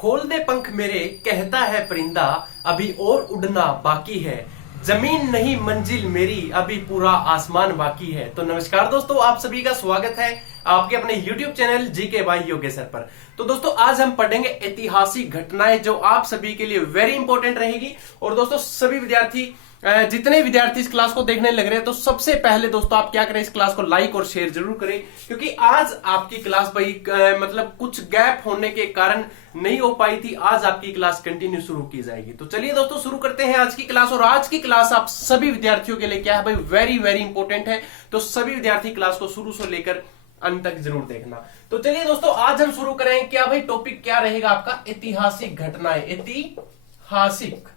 खोल दे पंख मेरे कहता है परिंदा, अभी और उड़ना बाकी है। जमीन नहीं मंजिल मेरी, अभी पूरा आसमान बाकी है। तो नमस्कार दोस्तों, आप सभी का स्वागत है आपके अपने YouTube channel GK by Yogeshwar पर। तो दोस्तों आज हम पढ़ेंगे ऐतिहासिक घटनाएं जो आप सभी के लिए वेरी इंपॉर्टेंट रहेगी। और दोस्तों सभी विद्यार्थी जितने विद्यार्थी इस क्लास को देखने लग रहे हैं तो सबसे पहले दोस्तों आप क्या करें, इस क्लास को लाइक और शेयर जरूर करें, क्योंकि आज आपकी क्लास भाई मतलब कुछ गैप होने के कारण नहीं हो पाई थी। आज आपकी क्लास कंटिन्यू शुरू की जाएगी। तो चलिए दोस्तों शुरू करते हैं आज की क्लास। और आज की क्लास आप सभी विद्यार्थियों के लिए क्या है भाई, वेरी वेरी इंपॉर्टेंट है। तो सभी विद्यार्थी क्लास को शुरू से लेकर अंत तक जरूर देखना। तो चलिए दोस्तों आज हम शुरू करें। क्या भाई टॉपिक क्या रहेगा आपका, ऐतिहासिक घटनाएं। ऐतिहासिक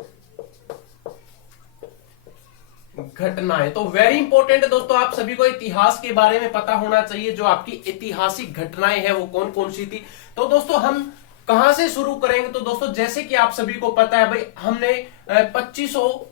घटनाएं तो वेरी इंपॉर्टेंट है दोस्तों, आप सभी को इतिहास के बारे में पता होना चाहिए। जो आपकी ऐतिहासिक घटनाएं हैं वो कौन कौन सी थी। तो दोस्तों हम कहां से शुरू करेंगे, तो दोस्तों जैसे कि आप सभी को पता है भाई, हमने 2500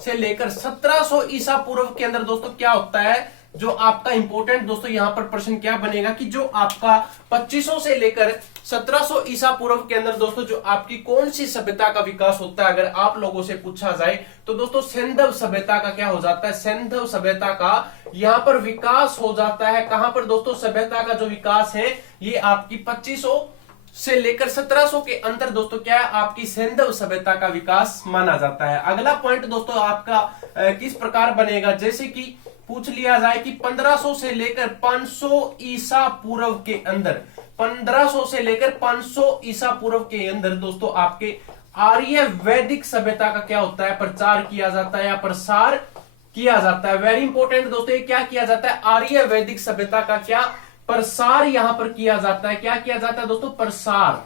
से लेकर 1700 ईसा पूर्व के अंदर दोस्तों क्या होता है, जो आपका इंपॉर्टेंट दोस्तों यहां पर प्रश्न क्या बनेगा कि जो आपका 2500 से लेकर 1700 ईसा पूर्व के अंदर दोस्तों जो आपकी कौन सी सभ्यता का विकास होता है, अगर आप लोगों से पूछा जाए तो दोस्तों सिंधव सभ्यता का क्या हो जाता है, सिंधव सभ्यता का यहां पर विकास हो जाता है। कहां पर दोस्तों सभ्यता का जो विकास है ये आपकी 2500 से लेकर 1700 के अंदर दोस्तों क्या है, आपकी सिंधव सभ्यता का विकास माना जाता है। अगला पॉइंट दोस्तों आपका किस प्रकार बनेगा, जैसे कि पूछ लिया जाए कि 1500 से लेकर 500 ईसा पूर्व के अंदर, 1500 से लेकर 500 ईसा पूर्व के अंदर दोस्तों आपके आर्य वैदिक सभ्यता का क्या होता है, प्रचार किया जाता है या प्रसार किया जाता है। वेरी इंपॉर्टेंट दोस्तों, ये क्या किया जाता है, आर्य वैदिक सभ्यता का क्या प्रसार यहां पर किया जाता है। क्या किया जाता है दोस्तों, प्रसार।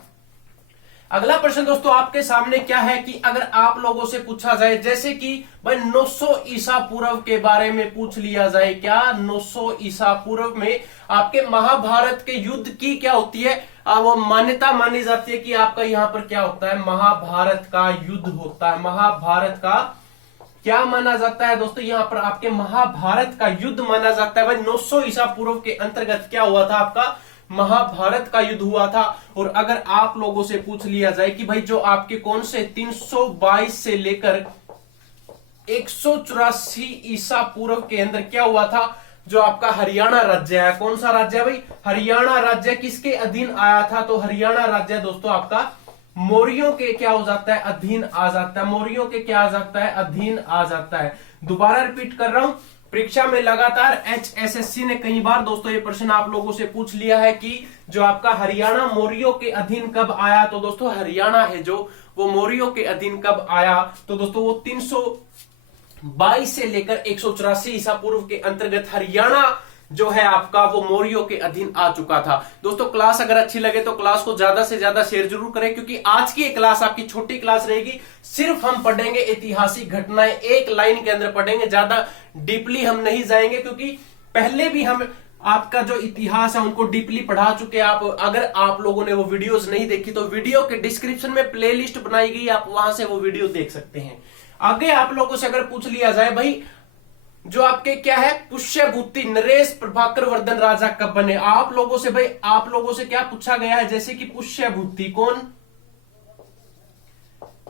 अगला प्रश्न दोस्तों आपके सामने क्या है कि अगर आप लोगों से पूछा जाए, जैसे कि भाई 900 ईसा पूर्व के बारे में पूछ लिया जाए, क्या 900 ईसा पूर्व में आपके महाभारत के युद्ध की क्या होती है, वो मान्यता मानी जाती है कि आपका यहां पर क्या होता है, महाभारत का युद्ध होता है। महाभारत का क्या माना जाता है दोस्तों, यहां पर आपके महाभारत का युद्ध माना जाता है। भाई 900 ईसा पूर्व के अंतर्गत क्या हुआ था, आपका महाभारत का युद्ध हुआ था। और अगर आप लोगों से पूछ लिया जाए कि भाई जो आपके कौन से 322 से लेकर 184 ईसा पूर्व के अंदर क्या हुआ था, जो आपका हरियाणा राज्य है, कौन सा राज्य है भाई, हरियाणा राज्य किसके अधीन आया था, तो हरियाणा राज्य दोस्तों आपका मौर्यों के क्या हो जाता है, अधीन आ जाता है। मौर्यों के क्या आ जाता है, अधीन आ जाता है। दोबारा रिपीट कर रहा हूं, परीक्षा में लगातार HSSC ने कई बार दोस्तों ये प्रश्न आप लोगों से पूछ लिया है कि जो आपका हरियाणा मौर्यों के अधीन कब आया। तो दोस्तों हरियाणा है जो वो मौर्यों के अधीन कब आया, तो दोस्तों वो 322 से लेकर 184 ईसा पूर्व के अंतर्गत हरियाणा जो है आपका वो मौर्यों के अधीन आ चुका था। दोस्तों क्लास अगर अच्छी लगे तो क्लास को ज्यादा से ज्यादा शेयर जरूर करें, क्योंकि आज की क्लास आपकी छोटी क्लास रहेगी। सिर्फ हम पढ़ेंगे ऐतिहासिक घटनाएं, एक लाइन के अंदर पढ़ेंगे, ज्यादा डीपली हम नहीं जाएंगे, क्योंकि पहले भी हम आपका जो इतिहास है उनको डीपली पढ़ा चुके हैं। आप अगर आप लोगों ने वो वीडियोस नहीं देखी तो वीडियो के डिस्क्रिप्शन में प्लेलिस्ट बनाई गई, आप वहां से वो वीडियो देख सकते हैं। आगे आप लोगों से अगर पूछ लिया जाए भाई जो आपके क्या है, पुष्यभूति नरेश प्रभाकर वर्धन राजा कब बने, आप लोगों से भाई आप लोगों से क्या पूछा गया है, जैसे कि पुष्यभूति कौन,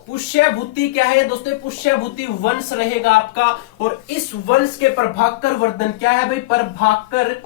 पुष्यभूति क्या है दोस्तों, पुष्यभूति वंश रहेगा आपका। और इस वंश के प्रभाकर वर्धन क्या है भाई, प्रभाकर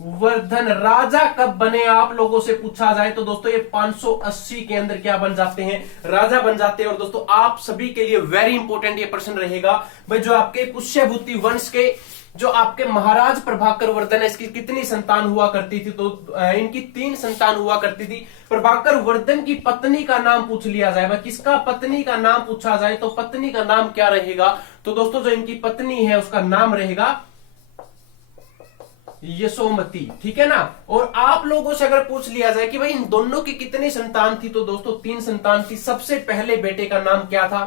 वर्धन राजा कब बने, आप लोगों से पूछा जाए तो दोस्तों ये 580 के अंदर क्या बन जाते हैं, राजा बन जाते हैं। और दोस्तों आप सभी के लिए वेरी इंपॉर्टेंट ये प्रश्न रहेगा भाई, जो आपके पुष्यभूति वंश के जो आपके महाराज प्रभाकर वर्धन है, इसकी कितनी संतान हुआ करती थी, तो इनकी 3 संतान हुआ करती थी। प्रभाकर वर्धन की पत्नी का नाम पूछ लिया जाए, भाई किसका पत्नी का नाम पूछा जाए तो पत्नी का नाम क्या रहेगा, तो दोस्तों जो इनकी पत्नी है उसका नाम रहेगा यशोमती, ठीक है ना। और आप लोगों से अगर पूछ लिया जाए कि भाई इन दोनों की कितनी संतान थी, तो दोस्तों 3 संतान थी। सबसे पहले बेटे का नाम क्या था,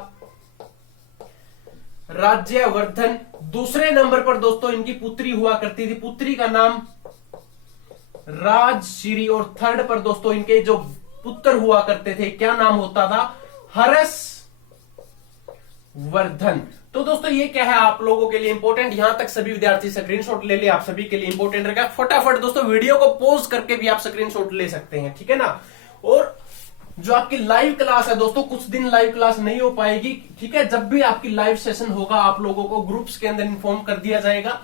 राज्यवर्धन। दूसरे नंबर पर दोस्तों इनकी पुत्री हुआ करती थी, पुत्री का नाम राजश्री। और थर्ड पर दोस्तों इनके जो पुत्र हुआ करते थे क्या नाम होता था, हर्ष वर्धन। तो दोस्तों ये क्या है आप लोगों के लिए इंपॉर्टेंट, यहां तक सभी विद्यार्थी स्क्रीनशॉट ले ले, आप सभी के लिए इंपॉर्टेंट रहेगा। फटाफट दोस्तों वीडियो को पॉज करके भी आप स्क्रीनशॉट ले सकते हैं, ठीक है ना। और जो आपकी लाइव क्लास है दोस्तों, कुछ दिन लाइव क्लास नहीं हो पाएगी, ठीक है। जब भी आपकी लाइव सेशन होगा आप लोगों को ग्रुप्स के अंदर इन्फॉर्म कर दिया जाएगा,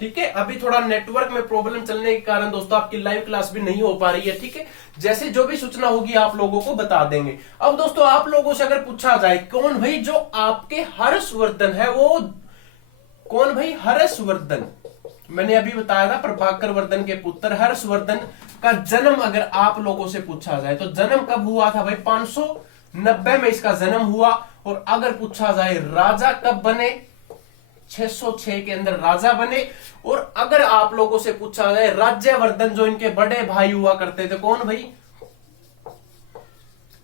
ठीक है। अभी थोड़ा नेटवर्क में प्रॉब्लम चलने के कारण दोस्तों आपकी लाइव क्लास भी नहीं हो पा रही है, ठीक है। जैसे जो भी सूचना होगी आप लोगों को बता देंगे। अब दोस्तों आप लोगों से अगर पूछा जाए कौन भाई जो आपके हर्षवर्धन है, वो कौन भाई हर्षवर्धन, मैंने अभी बताया था प्रभाकर वर्धन के पुत्र हर्षवर्धन का जन्म अगर आप लोगों से पूछा जाए तो जन्म कब हुआ था भाई, 590 में इसका जन्म हुआ। और अगर पूछा जाए राजा कब बने, 606 के अंदर राजा बने। और अगर आप लोगों से पूछा जाए राज्यवर्धन जो इनके बड़े भाई हुआ करते थे, कौन भाई,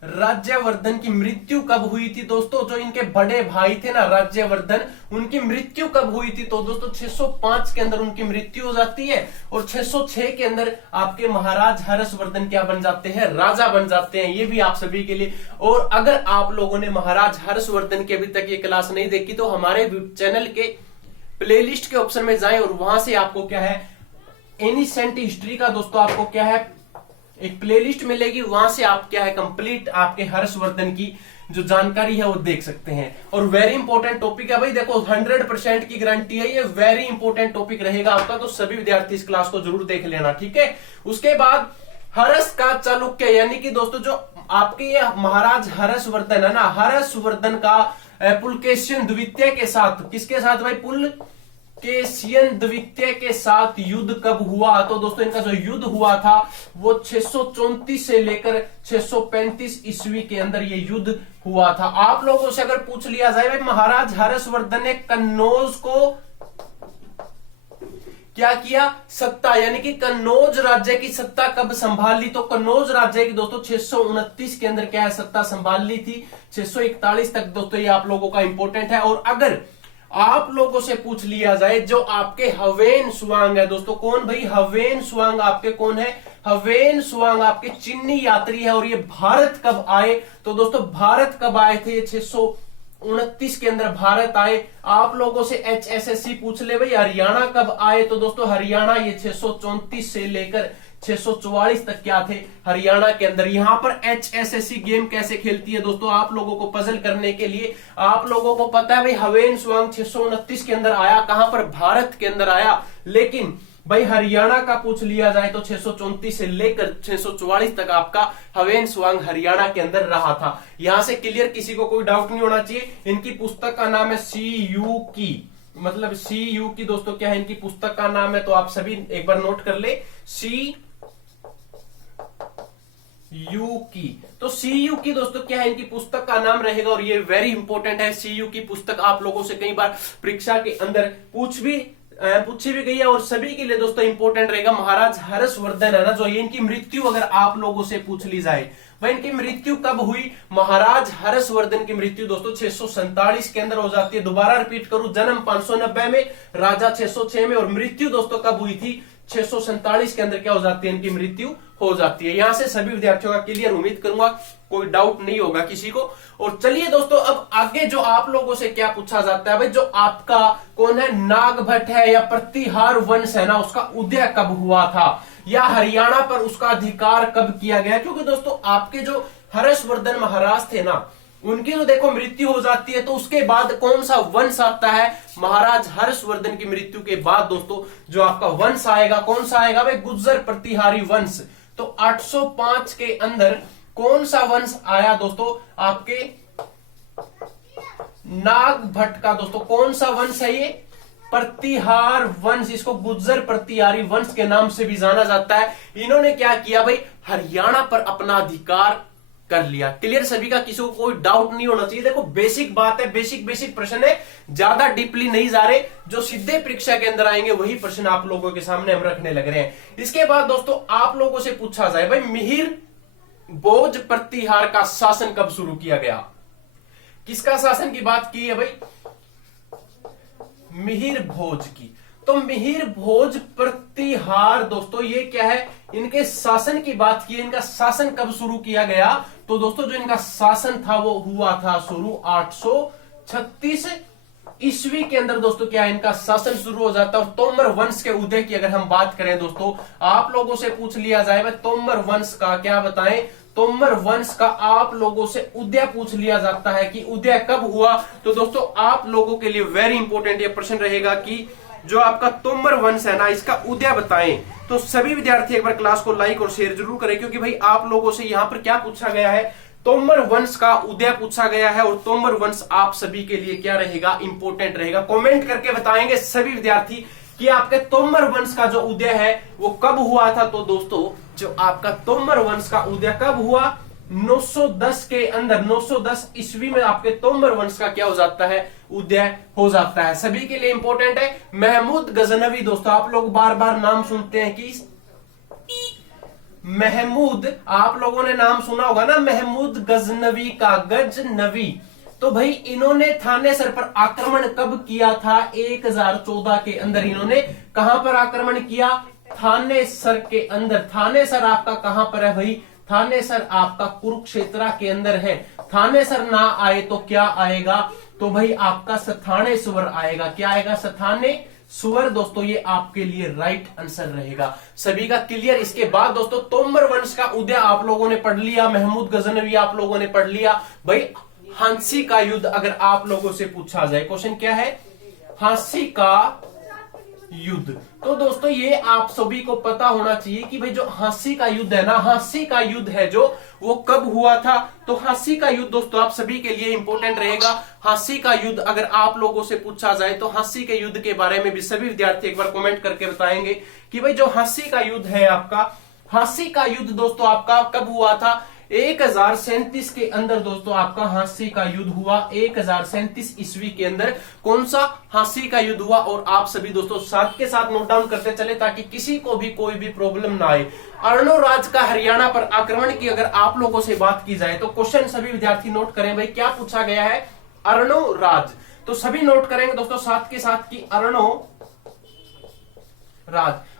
राज्यवर्धन की मृत्यु कब हुई थी दोस्तों, जो इनके बड़े भाई थे ना राज्यवर्धन, उनकी मृत्यु कब हुई थी, तो दोस्तों 605 के अंदर उनकी मृत्यु हो जाती है। और 606 के अंदर आपके महाराज हर्षवर्धन क्या बन जाते हैं, राजा बन जाते हैं। ये भी आप सभी के लिए। और अगर आप लोगों ने महाराज हर्षवर्धन की अभी तक ये क्लास नहीं देखी तो हमारे चैनल के प्लेलिस्ट के ऑप्शन में जाएं और वहां से आपको क्या है एनिसेंट हिस्ट्री का दोस्तों आपको क्या है एक प्लेलिस्ट मिलेगी, वहां से आप क्या है कंप्लीट आपके हर्षवर्धन की जो जानकारी है वो देख सकते हैं। और वेरी इंपॉर्टेंट टॉपिक है भाई, देखो 100% की गारंटी है, ये वेरी इंपॉर्टेंट टॉपिक रहेगा आपका, तो सभी विद्यार्थी इस क्लास को जरूर देख लेना, ठीक है। उसके बाद हर्ष का चालुक्य, यानी कि दोस्तों जो आपके ये महाराज हर्षवर्धन है ना, हर्षवर्धन का पुलकेशियन द्वितीय के साथ, किसके साथ भाई, पुलकेशियन द्वितीय के साथ युद्ध कब हुआ, तो दोस्तों इनका जो युद्ध हुआ था वो 634 से लेकर 635 ईस्वी के अंदर ये युद्ध हुआ था। आप लोगों से अगर पूछ लिया जाए भाई महाराज हर्षवर्धन ने कन्नौज को क्या किया, सत्ता, यानी कि कन्नौज राज्य की सत्ता कब संभाल ली, तो कन्नौज राज्य की दोस्तों 629 के अंदर क्या है सत्ता संभाल ली थी, 641 तक दोस्तों ये आप लोगों का इंपॉर्टेंट है। और अगर आप लोगों से पूछ लिया जाए जो आपके हवेन सुवांग है दोस्तों, कौन भाई, हवेन सुवांग आपके कौन है, हवेन सुवांग आपके चीनी यात्री है। और ये भारत कब आए, तो दोस्तों भारत कब आए थे, 629 के अंदर भारत आए। आप लोगों से HSSC पूछ ले भाई हरियाणा कब आए, तो दोस्तों हरियाणा ये 634 से लेकर 644 तक क्या थे हरियाणा के अंदर। यहां पर HSSC गेम कैसे खेलती है दोस्तों, आप लोगों को पजल करने के लिए, आप लोगों को पता है भाई हवेन सुवांग 629 के अंदर आया, कहां पर, भारत के अंदर आया। लेकिन भाई हरियाणा का पूछ लिया जाए तो 634 से लेकर 644 तक आपका हवेन सुवांग हरियाणा के अंदर रहा था। यहां से क्लियर, किसी को कोई डाउट नहीं होना चाहिए। इनकी पुस्तक का नाम है CU की, मतलब CU की दोस्तों क्या है इनकी पुस्तक का नाम है, तो आप सभी एक बार नोट कर ले, CU की। तो CU की दोस्तों क्या है इनकी पुस्तक का नाम रहेगा, और ये वेरी इंपॉर्टेंट है। CU की पुस्तक आप लोगों से कई बार परीक्षा के अंदर पूछी भी गई है और सभी के लिए दोस्तों इंपॉर्टेंट रहेगा। महाराज हर्षवर्धन है ना जो, ये इनकी मृत्यु अगर आप लोगों से पूछ ली जाए, वह इनकी मृत्यु कब हुई, महाराज हर्षवर्धन की मृत्यु दोस्तों 647 के अंदर हो जाती है। दोबारा रिपीट करूं, जन्म 590 में, राजा 606 में, और मृत्यु दोस्तों कब हुई थी, 647 के अंदर क्या हो जाती है इनकी मृत्यु हो जाती है। यहां से सभी विद्यार्थियों का क्लियर, उम्मीद करूंगा कोई डाउट नहीं होगा किसी को। और चलिए दोस्तों अब आगे जो आप लोगों से क्या पूछा जाता है भाई, जो आपका कौन है नागभट्ट है या प्रतिहार वंश है ना, उसका उदय कब हुआ था, या हरियाणा पर उसका अधिकार कब किया गया। क्योंकि दोस्तों आपके जो हर्षवर्धन महाराज थे ना, उनकी तो देखो मृत्यु हो जाती है, तो उसके बाद कौन सा वंश आता है, महाराज हर्षवर्धन की मृत्यु के बाद दोस्तों जो आपका वंश आएगा, कौन सा आएगा भाई, गुर्जर प्रतिहारी वंश। तो 805 के अंदर कौन सा वंश आया दोस्तों, आपके नागभट्ट का दोस्तों कौन सा वंश है ये, प्रतिहार वंश, इसको गुर्जर प्रतिहारी वंश के नाम से भी जाना जाता है। इन्होंने क्या किया भाई, हरियाणा पर अपना अधिकार कर लिया। क्लियर सभी का, किसी को कोई डाउट नहीं होना चाहिए। देखो बेसिक बात है, बेसिक प्रश्न है, ज्यादा डीपली नहीं जा रहे, जो सीधे परीक्षा के अंदर आएंगे वही प्रश्न आप लोगों के सामने हम रखने लग रहे हैं। इसके बाद दोस्तों आप लोगों से पूछा जाए भाई मिहिर भोज प्रतिहार का शासन कब शुरू किया गया, किसका शासन की बात की है भाई, मिहिर भोज की। तो मिहिर भोज प्रतिहार दोस्तों ये क्या है, इनके शासन की बात की है, इनका शासन कब शुरू किया गया, तो दोस्तों जो इनका शासन था वो हुआ था शुरू 836 ईस्वी के अंदर दोस्तों क्या इनका शासन शुरू हो जाता है। और तोमर वंश के उदय की अगर हम बात करें दोस्तों, आप लोगों से पूछ लिया जाए भाई तोमर वंश का क्या बताएं, तोमर वंश का आप लोगों से उदय पूछ लिया जाता है कि उदय कब हुआ। तो दोस्तों आप लोगों के लिए वेरी इंपॉर्टेंट ये प्रश्न रहेगा कि जो आपका तोमर वंश है ना, इसका उदय बताएं। तो सभी विद्यार्थी एक बार क्लास को लाइक और शेयर जरूर करें, क्योंकि भाई आप लोगों से यहाँ पर क्या पूछा गया है, तोमर वंश का उदय पूछा गया है। और तोमर वंश आप सभी के लिए क्या रहेगा, इंपॉर्टेंट रहेगा। कमेंट करके बताएंगे सभी विद्यार्थी कि आपके तोमर वंश का जो उदय है वो कब हुआ था। तो दोस्तों जो आपका तोमर वंश का उदय कब हुआ, 910 के अंदर, 910 ईस्वी में आपके तोमर वंश का क्या हो जाता है, उदय हो जाता है। सभी के लिए इंपॉर्टेंट है। महमूद गजनवी दोस्तों, आप लोग बार बार नाम सुनते हैं कि महमूद, आप लोगों ने नाम सुना होगा ना, महमूद गजनवी का, गजनवी। तो भाई इन्होंने थानेसर पर आक्रमण कब किया था, 1014 के अंदर। इन्होंने कहां पर आक्रमण किया, थानेसर के अंदर। थानेसर आपका कहां पर है भाई, थानेसर आपका कुरुक्षेत्र के अंदर है। थानेसर ना आए तो क्या आएगा, तो भाई आपका सथानेश्वर आएगा। क्या आएगा, सथानेश्वर। दोस्तों ये आपके लिए राइट आंसर रहेगा। सभी का क्लियर। इसके बाद दोस्तों तोमर वंश का उदय आप लोगों ने पढ़ लिया, महमूद गजनवी आप लोगों ने पढ़ लिया। भाई हांसी का युद्ध अगर आप लोगों से पूछा जाए, क्वेश्चन क्या है, हांसी का युद्ध। तो दोस्तों ये आप सभी को पता होना चाहिए कि भाई जो हांसी का युद्ध है ना, हांसी का युद्ध है जो, वो कब हुआ था। तो हांसी का युद्ध दोस्तों आप सभी के लिए इंपॉर्टेंट रहेगा। हांसी का युद्ध अगर आप लोगों से पूछा जाए तो हांसी के युद्ध के बारे में भी सभी विद्यार्थी एक बार कमेंट करके बताएंगे कि भाई जो हांसी का युद्ध है आपका, हांसी का युद्ध दोस्तों आपका कब हुआ था, 1037 के अंदर दोस्तों आपका हांसी का युद्ध हुआ। 1037 ईस्वी के अंदर कौन सा, हांसी का युद्ध हुआ। और आप सभी दोस्तों साथ के साथ नोट डाउन करते चले ताकि किसी को भी कोई भी प्रॉब्लम ना आए। अर्णोराज का हरियाणा पर आक्रमण की अगर आप लोगों से बात की जाए तो क्वेश्चन सभी विद्यार्थी नोट करें भाई, क्या पूछा गया है, अर्णोराज। तो सभी नोट करेंगे दोस्तों साथ के साथ कि अर्णोराज,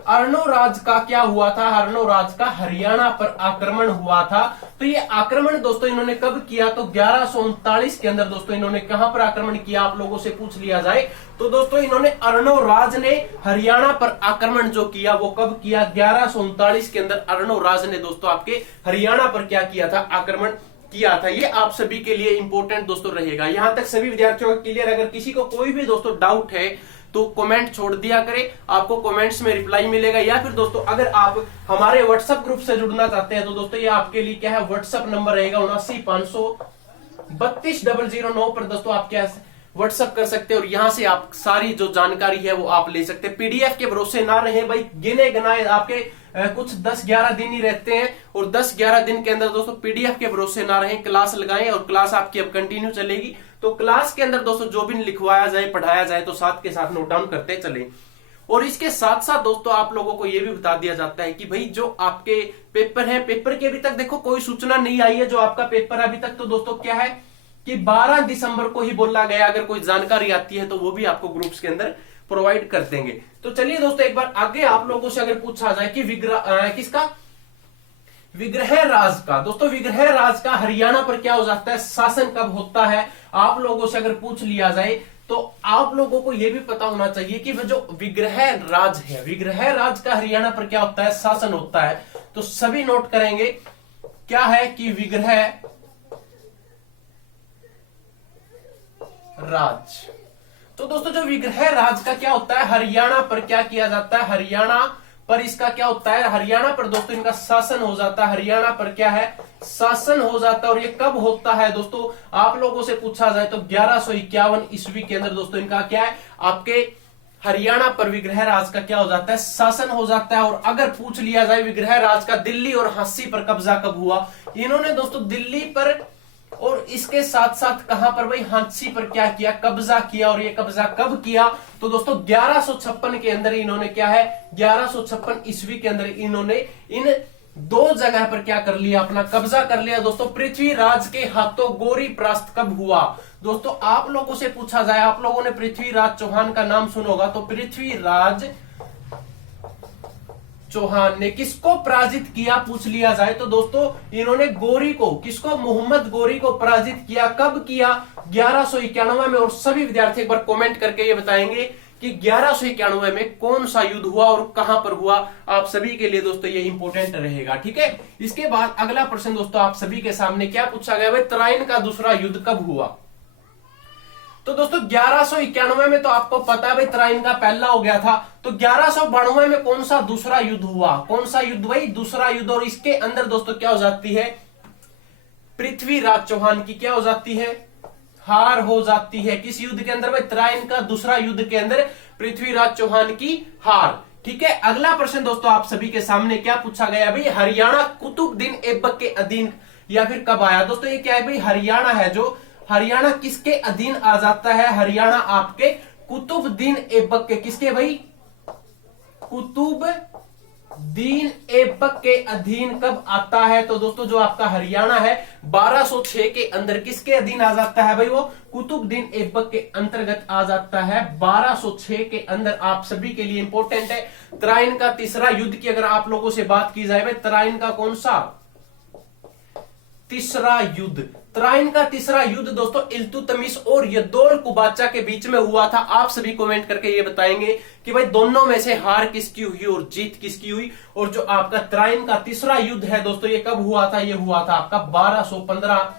अर्णोराज का क्या हुआ था, अर्णोराज का हरियाणा पर आक्रमण हुआ था। तो ये आक्रमण दोस्तों इन्होंने कब किया, तो 1139 के अंदर दोस्तों इन्होंने कहां पर आक्रमण किया, आप लोगों से पूछ लिया जाए तो दोस्तों इन्होंने, अर्णोराज ने हरियाणा पर आक्रमण जो किया वो कब किया, 1139 के अंदर अर्णोराज ने दोस्तों आपके हरियाणा पर क्या किया था, आक्रमण किया था। ये आप सभी के लिए इंपॉर्टेंट दोस्तों रहेगा। यहां तक सभी विद्यार्थियों का क्लियर। अगर किसी को कोई भी दोस्तों डाउट है तो कमेंट छोड़ दिया करें, आपको कमेंट्स में रिप्लाई मिलेगा। या फिर दोस्तों अगर आप हमारे व्हाट्सएप ग्रुप से जुड़ना चाहते हैं तो दोस्तों ये आपके लिए क्या है, व्हाट्सएप नंबर रहेगा 7952322009 पर दोस्तों आप क्या व्हाट्सएप कर सकते हैं और यहां से आप सारी जो जानकारी है वो आप ले सकते हैं। पीडीएफ के भरोसे ना रहे भाई, गिने गिनाए आपके कुछ 10-11 दिन ही रहते हैं और 10-11 दिन के अंदर दोस्तों पीडीएफ के भरोसे ना रहें, क्लास लगाएं। और क्लास आपकी अब कंटिन्यू चलेगी, तो क्लास के अंदर दोस्तों जो भी लिखवाया जाए, पढ़ाया जाए तो साथ के साथ नोट डाउन करते चले। और इसके साथ साथ दोस्तों आप लोगों को यह भी बता दिया जाता है कि भाई जो आपके पेपर है, पेपर के अभी तक देखो कोई सूचना नहीं आई है। जो आपका पेपर अभी तक तो दोस्तों क्या है कि 12 दिसंबर को ही बोला गया। अगर कोई जानकारी आती है तो वो भी आपको ग्रुप्स के अंदर प्रोवाइड कर देंगे। तो चलिए दोस्तों एक बार आगे आप लोगों से अगर पूछा जाए कि किसका, विग्रह राज का, दोस्तों विग्रह राज का हरियाणा पर क्या हो जाता है, शासन कब होता है, आप लोगों से अगर पूछ लिया जाए तो आप लोगों को यह भी पता होना चाहिए कि जो विग्रह राज है, विग्रह राज का हरियाणा पर क्या होता है, शासन होता है। तो सभी नोट करेंगे क्या है कि विग्रह राज। तो दोस्तों जो विग्रह राज का क्या होता है, हरियाणा पर क्या किया जाता है, हरियाणा पर इसका क्या होता है, हरियाणा पर दोस्तों इनका शासन हो जाता है। हरियाणा पर क्या है, शासन हो जाता है। और ये कब होता है दोस्तों, आप लोगों से पूछा जाए तो 1151 ईस्वी के अंदर दोस्तों इनका क्या है, आपके हरियाणा पर विग्रह राज का क्या हो जाता है, शासन हो जाता है। और अगर पूछ लिया जाए विग्रह राज का दिल्ली और हांसी पर कब्जा कब हुआ, इन्होंने दोस्तों दिल्ली पर और इसके साथ साथ कहां पर भाई, हांसी पर क्या किया, कब्जा किया। और ये कब्जा कब किया, तो दोस्तों 1156 के अंदर इन्होंने क्या है, 1156 ईस्वी के अंदर इन्होंने इन दो जगह पर क्या कर लिया, अपना कब्जा कर लिया। दोस्तों पृथ्वीराज के हाथों गौरी परास्त कब हुआ, दोस्तों आप लोगों से पूछा जाए, आप लोगों ने पृथ्वीराज चौहान का नाम सुना होगा, तो पृथ्वीराज चौहान ने किसको पराजित किया पूछ लिया जाए तो दोस्तों इन्होंने गोरी को, किसको, मोहम्मद गोरी को पराजित किया। कब किया? 1191 में। और सभी विद्यार्थी एक बार कमेंट करके ये बताएंगे कि 1191 में कौन सा युद्ध हुआ और कहां पर हुआ। आप सभी के लिए दोस्तों ये इंपॉर्टेंट रहेगा, ठीक है। इसके बाद अगला प्रश्न दोस्तों आप सभी के सामने क्या पूछा गया, भाई तराइन का दूसरा युद्ध कब हुआ। तो दोस्तों 1191 में तो आपको पता है भाई तराइन का पहला हो गया था। तो 1192 में कौन सा दूसरा युद्ध हुआ, कौन सा युद्ध भाई, दूसरा युद्ध। और इसके अंदर दोस्तों क्या हो जाती है, पृथ्वीराज चौहान की क्या हो जाती है, हार हो जाती है। किस युद्ध के अंदर भाई, तराइन का दूसरा युद्ध के अंदर पृथ्वीराज चौहान की हार, ठीक है। अगला प्रश्न दोस्तों आप सभी के सामने क्या पूछा गया भाई, हरियाणा कुतुबुद्दीन ऐबक के अधीन या फिर कब आया। दोस्तों ये क्या है भाई, हरियाणा है, जो हरियाणा किसके अधीन आ जाता है, हरियाणा आपके कुतुबुद्दीन ऐबक के, किसके भाई, कुतुबुद्दीन ऐबक के अधीन कब आता है। तो दोस्तों जो आपका हरियाणा है 1206 के अंदर किसके अधीन आ जाता है भाई, वो कुतुबुद्दीन ऐबक के अंतर्गत आ जाता है 1206 के अंदर। आप सभी के लिए इंपॉर्टेंट है। तराइन का तीसरा युद्ध की अगर आप लोगों से बात की जाए भाई, तराइन का कौन सा तीसरा युद्ध, तराइन का तीसरा युद्ध दोस्तों इल्तुतमिश और यदोल कुबाचा के बीच में हुआ था। आप सभी कमेंट करके ये बताएंगे कि भाई दोनों में से हार किसकी हुई और जीत किसकी हुई। और जो आपका तराइन का तीसरा युद्ध है दोस्तों ये कब हुआ था, ये हुआ था आपका 1215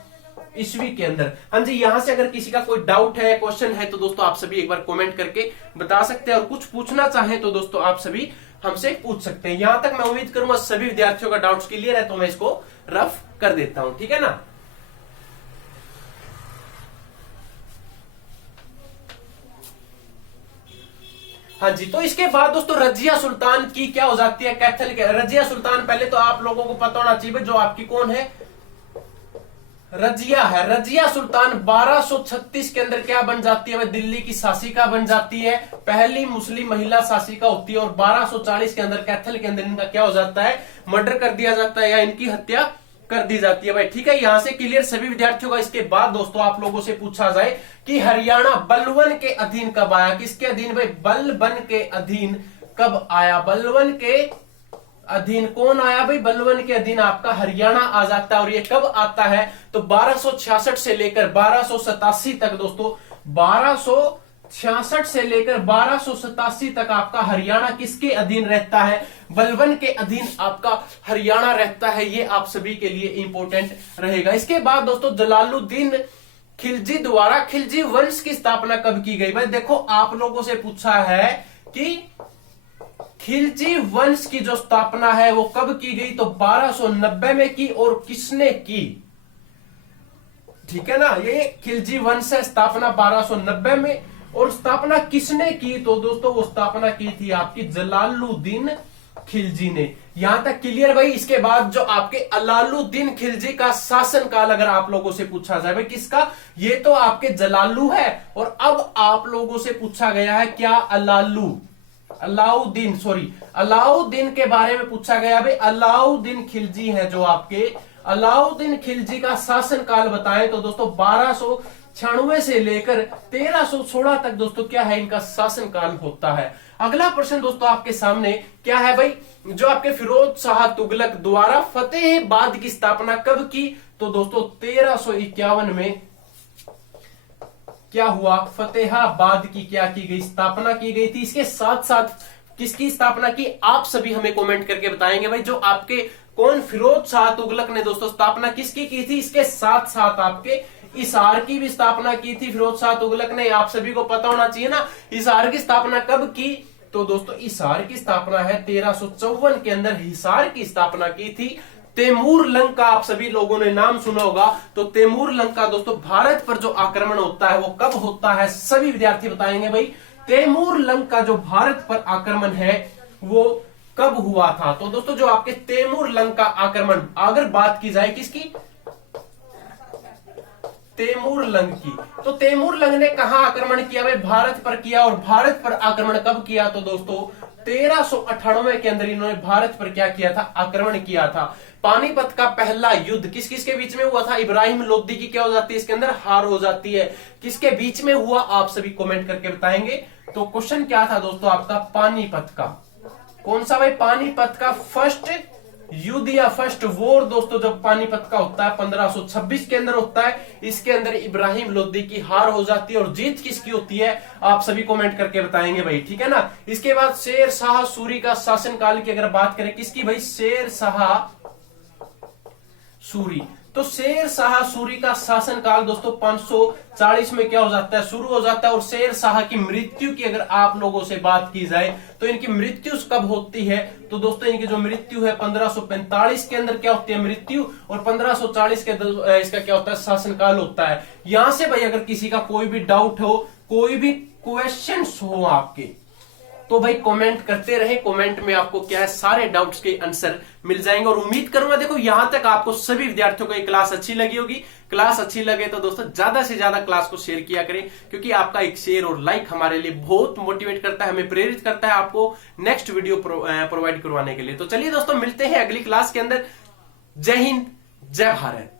ईस्वी के अंदर। हाँ जी, यहां से अगर किसी का कोई डाउट है, क्वेश्चन है तो दोस्तों आप सभी एक बार कमेंट करके बता सकते हैं। और कुछ पूछना चाहें तो दोस्तों आप सभी हमसे पूछ सकते हैं। यहां तक मैं उम्मीद करूंगा सभी विद्यार्थियों का डाउट्स क्लियर है, तो मैं इसको रफ कर देता हूं, ठीक है ना। हाँ जी, तो इसके बाद दोस्तों रजिया सुल्तान की क्या हो जाती है, कैथल के रजिया सुल्तान। पहले तो आप लोगों को पता होना चाहिए जो आपकी कौन है, रजिया है। रजिया सुल्तान 1236 के अंदर क्या बन जाती है, दिल्ली की शासिका बन जाती है, पहली मुस्लिम महिला शासिका होती है। और 1240 के अंदर कैथल के अंदर इनका क्या हो जाता है, मर्डर कर दिया जाता है या इनकी हत्या कर दी जाती है भाई, ठीक है। यहां से क्लियर सभी विद्यार्थियों का। इसके बाद दोस्तों आप लोगों से पूछा जाए कि हरियाणा बलबन के अधीन कब आया, किसके अधीन भाई, बलबन के अधीन कब आया। बलबन के अधीन कौन आया भाई, बलबन के अधीन आपका हरियाणा आ जाता है। और ये कब आता है तो 1266 से लेकर 1287 तक दोस्तों, 1266 से लेकर 1287 तक आपका हरियाणा किसके अधीन रहता है, बलबन के अधीन आपका हरियाणा रहता है। ये आप सभी के लिए इंपॉर्टेंट रहेगा। इसके बाद दोस्तों जलालुद्दीन खिलजी द्वारा खिलजी वंश की स्थापना कब की गई। भाई देखो आप लोगों से पूछा है कि खिलजी वंश की जो स्थापना है वो कब की गई, तो 1290 में की। और किसने की, ठीक है ना। ये खिलजी वंश है, स्थापना 1290 में। और स्थापना किसने की, तो दोस्तों वो स्थापना की थी आपकी जलालुद्दीन खिलजी ने। यहां तक क्लियर भाई। इसके बाद जो आपके अलालुद्दीन खिलजी का शासनकाल अगर आप लोगों से पूछा जाए भाई किसका, ये तो आपके जलालू है। और अब आप लोगों से पूछा गया है क्या, अलाउद्दीन के बारे में पूछा गया भाई। अलाउद्दीन खिलजी है जो आपके, अलाउद्दीन खिलजी का शासनकाल बताएं तो दोस्तों 1296 से लेकर 1316 तक दोस्तों क्या है, इनका शासनकाल होता है। अगला प्रश्न दोस्तों आपके सामने क्या है भाई, जो आपके फिरोज शाह तुगलक द्वारा फतेहाबाद की स्थापना कब की, तो दोस्तों 1351 में क्या हुआ, फतेहाबाद की क्या की गई, स्थापना की गई थी। इसके साथ साथ किसकी स्थापना की, आप सभी हमें कमेंट करके बताएंगे भाई। जो आपके कौन, फिरोज शाह तुगलक ने दोस्तों स्थापना किसकी की थी, इसके साथ साथ आपके हिसार की भी स्थापना की थी फिरोज शाह तुगलक ने। आप सभी को पता होना चाहिए ना, हिसार की स्थापना कब की, तो दोस्तों हिसार की स्थापना है 1354 के अंदर हिसार की स्थापना की थी। तैमूर लंग का आप सभी लोगों ने नाम सुना होगा। तो तैमूर लंग का दोस्तों भारत पर जो आक्रमण होता है वो कब होता है, सभी विद्यार्थी बताएंगे भाई। तैमूर लंग का जो भारत पर आक्रमण है वो कब हुआ था, तो दोस्तों जो आपके तैमूर लंग का आक्रमण अगर बात की जाए किसकी, तैमूर लंग की, तो तैमूर लंग ने कहां आक्रमण किया भाई, भारत पर किया। और भारत पर आक्रमण कब किया, तो दोस्तों 1398 के अंदर इन्होंने भारत पर क्या किया था, आक्रमण किया था। पानीपत का पहला युद्ध किस किस के बीच में हुआ था, इब्राहिम लोदी की क्या हो जाती है इसके अंदर, हार हो जाती है। किसके बीच में हुआ, आप सभी कमेंट करके बताएंगे। तो क्वेश्चन क्या था दोस्तों आपका, पानीपत का, कौन सा भाई? पानीपत का फर्स्ट युद्ध या फर्स्ट वॉर दोस्तों जब पानीपत का होता है 1526 के अंदर होता है। इसके अंदर इब्राहिम लोदी की हार हो जाती है और जीत किसकी होती है आप सभी कमेंट करके बताएंगे भाई, ठीक है ना। इसके बाद शेर शाह सूरी का शासनकाल की अगर बात करें, किसकी भाई? शेर शाह सूरी। तो शेर शाह सूरी का शासनकाल दोस्तों 540 में क्या हो जाता है? शुरू हो जाता है। और शेर शाह की मृत्यु की अगर आप लोगों से बात की जाए तो इनकी मृत्यु कब होती है? तो दोस्तों इनकी जो मृत्यु है 1545 के अंदर क्या होती है मृत्यु, और 1540 के इसका क्या होता है? शासनकाल होता है। यहां से भाई अगर किसी का कोई भी डाउट हो, कोई भी क्वेश्चन हो आपके, तो भाई कमेंट करते रहे। कमेंट में आपको क्या है सारे डाउट्स के आंसर मिल जाएंगे। और उम्मीद करूंगा देखो यहां तक आपको सभी विद्यार्थियों को ये क्लास अच्छी लगी होगी। क्लास अच्छी लगे तो दोस्तों ज्यादा से ज्यादा क्लास को शेयर किया करें, क्योंकि आपका एक शेयर और लाइक हमारे लिए बहुत मोटिवेट करता है, हमें प्रेरित करता है आपको नेक्स्ट वीडियो प्रोवाइड करवाने के लिए। तो चलिए दोस्तों मिलते हैं अगली क्लास के अंदर। जय हिंद, जय भारत।